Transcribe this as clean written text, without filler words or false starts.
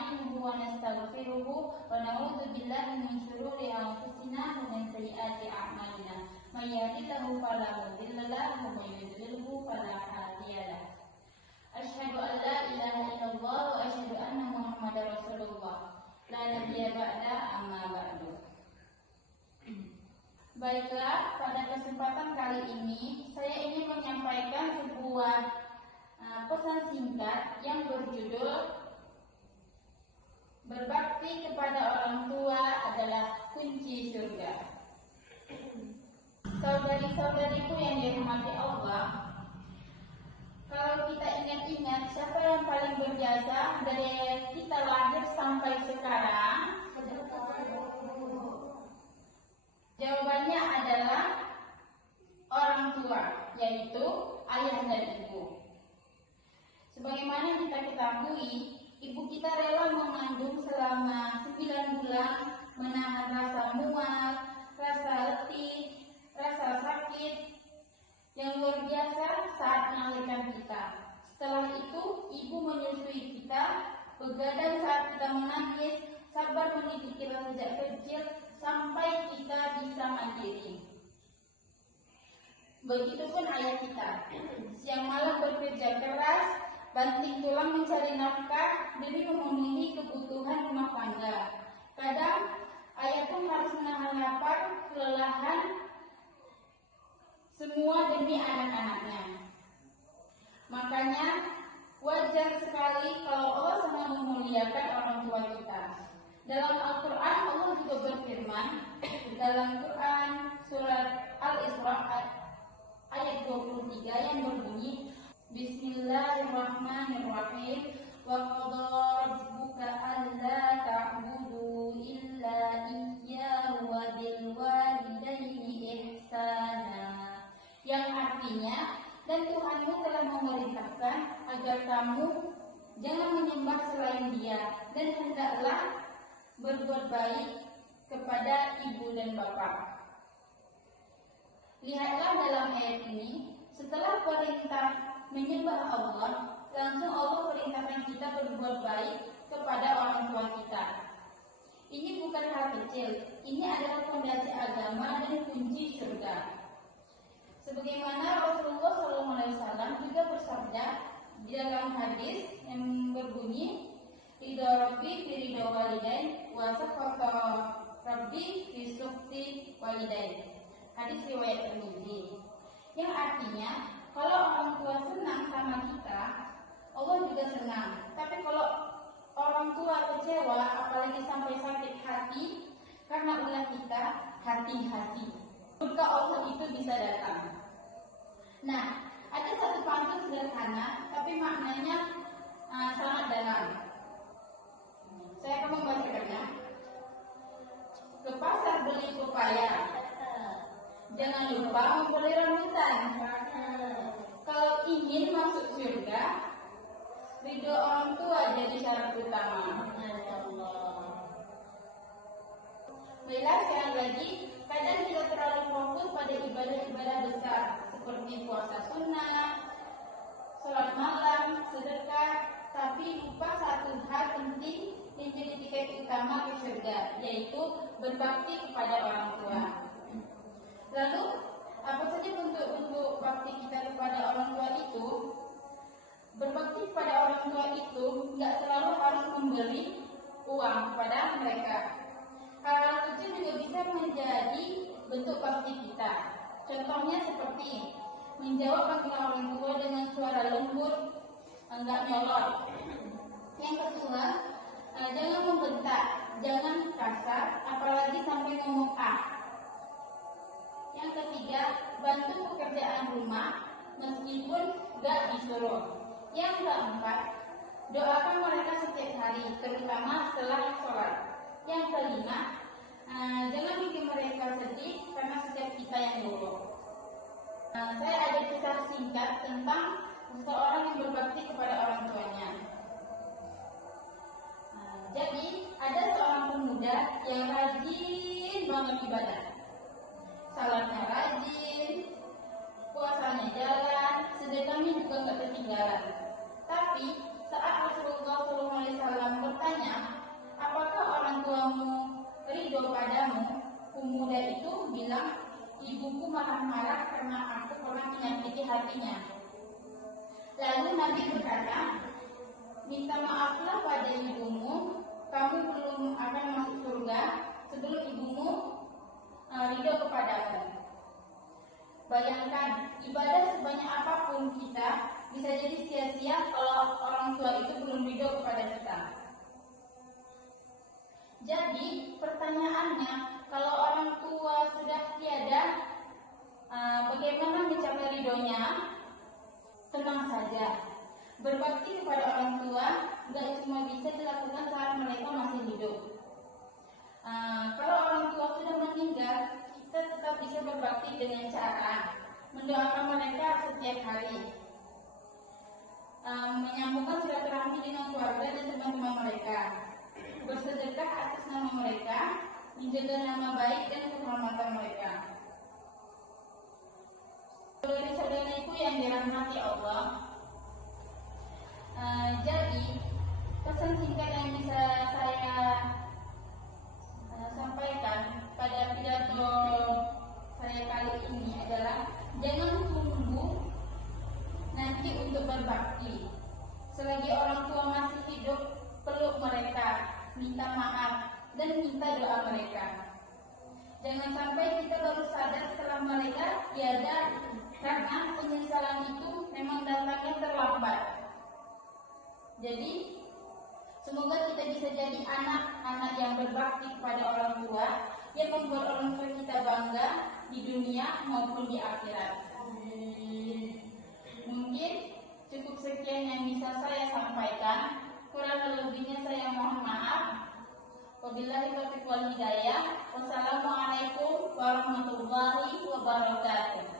nasta'inuhu wa nastaghfiruhu wa na'udzu billahi min shururi anfusina wa min sayyiati a'malina. May yahdihillahu fala mudilla lahu wa may yudlilhu fala hadiya lahu. Asyhadu an la ilaha illallah wa asyhadu anna Muhammadar Rasulullah. La nabiyya ba'da amma ba'du. Baiklah, pada kesempatan kali ini saya ingin menyampaikan sebuah pesan singkat yang berjudul berbakti kepada orang tua adalah kunci surga. Saudari-saudariku yang dirahmati Allah, kalau kita ingat-ingat siapa yang paling berjasa dari kita lahir sampai sekarang, jawabannya adalah orang tua, yaitu ayah dan ibu. Sebagaimana kita ketahui, ibu kita rela mengandung selama 9 bulan, menahan rasa mual, rasa letih, rasa sakit yang luar biasa saat melahirkan kita. Setelah itu, ibu menyusui kita, begadang saat kita menangis, sabar mendidik kita sejak kecil sampai kita bisa mandiri. Begitupun ayah kita, siang malam bekerja keras, banting tulang mencari nafkah demi memenuhi kebutuhan rumah tangga. Kadang ayah pun harus menahan lapar, kelelahan, semua demi anak-anaknya. Makanya wajar sekali kalau Allah sangat memuliakan orang tua kita. Dalam Al-Quran Allah juga berfirman dalam Quran surat Al-Isra ayat 23 yang berbunyi Bismillahirrahmanirrahim wa qadha rabbuka alla ta'budu illa iyyahu wa bil walidayni ihsana, yang artinya, dan Tuhanmu telah memerintahkan agar kamu jangan menyembah selain Dia dan hendaklah berbuat baik kepada ibu dan bapak. Lihatlah dalam ayat ini, setelah perintah menyembah Allah, langsung Allah perintahkan kita berbuat baik kepada orang tua kita. Ini bukan hal kecil, ini adalah fondasi agama dan kunci surga. Sebagaimana Rasulullah SAW juga bersabda di dalam hadis yang berbunyi Ridho Rabbi fi ridho walidain wa sakhata Rabbi fi sukhti walidain. Hadis riwayat Tirmidzi. Yang artinya, kalau orang tua senang sama kita, Allah juga senang. Tapi kalau orang tua kecewa, apalagi sampai sakit hati karena ulah kita, hati-hati. Murka Allah itu bisa datang. Nah, ada satu pantun sederhana, tapi maknanya sangat dalam. Saya akan membacakannya. Ke pasar beli pepaya, jangan lupa membeli rambutan. Kalau ingin masuk surga, ridho orang tua jadi syarat utama. Baiklah, sekali lagi, kadang kita terlalu fokus pada ibadah-ibadah besar seperti puasa sunnah, sholat malam, sedekah, tapi lupa satu hal penting yang jadi tiket utama ke surga, yaitu berbakti kepada orang tua. Lalu, apa saja bentuk-bentuk bakti kita kepada orang tua itu? Berbakti kepada orang tua itu nggak selalu harus memberi uang kepada mereka. Hal kecil juga bisa menjadi bentuk bakti kita. Contohnya seperti menjawab panggilan orang tua dengan suara lembut, enggak nyolot. Yang kedua, jangan membentak, jangan kasar, apalagi sampai ngomong ah. Yang ketiga, bantu pekerjaan rumah meskipun enggak disuruh. Yang keempat, doakan mereka setiap hari, terutama setelah sholat. Yang kelima, jangan bikin mereka sedih karena setiap kita yang buruk. Saya ada kisah singkat tentang seseorang yang berbakti kepada orang tuanya. Jadi, ada seorang pemuda yang rajin banget ibadah. Salatnya rajin, puasanya jalan, sedekahnya juga nggak ketinggalan. Tapi saat Rasulullah SAW wasallam bertanya, apakah orang tuamu ridho padamu? Pemuda itu bilang, ibuku marah-marah karena aku pernah menyakiti hatinya. Lalu Nabi berkata, minta maaflah pada ibumu, kamu belum akan masuk surga sebelum ibumu ridho kepadamu. Bayangkan, ibadah sebanyak apapun kita bisa jadi sia-sia kalau orang tua itu belum ridho kepada kita. Jadi pertanyaannya, kalau orang tua sudah tiada, bagaimana mencapai ridhonya? Tenang saja, berbakti kepada orang tua tidak cuma bisa dilakukan saat mereka masih hidup. Kalau orang tua sudah meninggal, kita tetap bisa berbakti dengan cara mendoakan mereka setiap hari, menyambungkan silaturahmi dengan keluarga dan teman-teman mereka, bersedekah atas nama mereka, menjaga nama baik dan kehormatan mereka. Saudara-saudaraku yang dirahmati Allah, jadi pesan singkat yang bisa saya sampaikan pada pidato saya kali ini adalah jangan tunggu nanti untuk berbakti. Selagi orang tua masih hidup, peluk mereka, minta maaf dan minta doa mereka. Jangan sampai kita baru sadar setelah mereka tiada, karena penyesalan itu memang datangnya terlambat. Jadi semoga kita bisa jadi anak-anak yang berbakti kepada orang tua, yang membuat orang tua kita bangga di dunia maupun di akhirat. Mungkin cukup sekian yang bisa saya sampaikan. Kurang lebihnya saya mohon maaf. Wabillahi taufiq wal hidayah. Wassalamualaikum warahmatullahi wabarakatuh.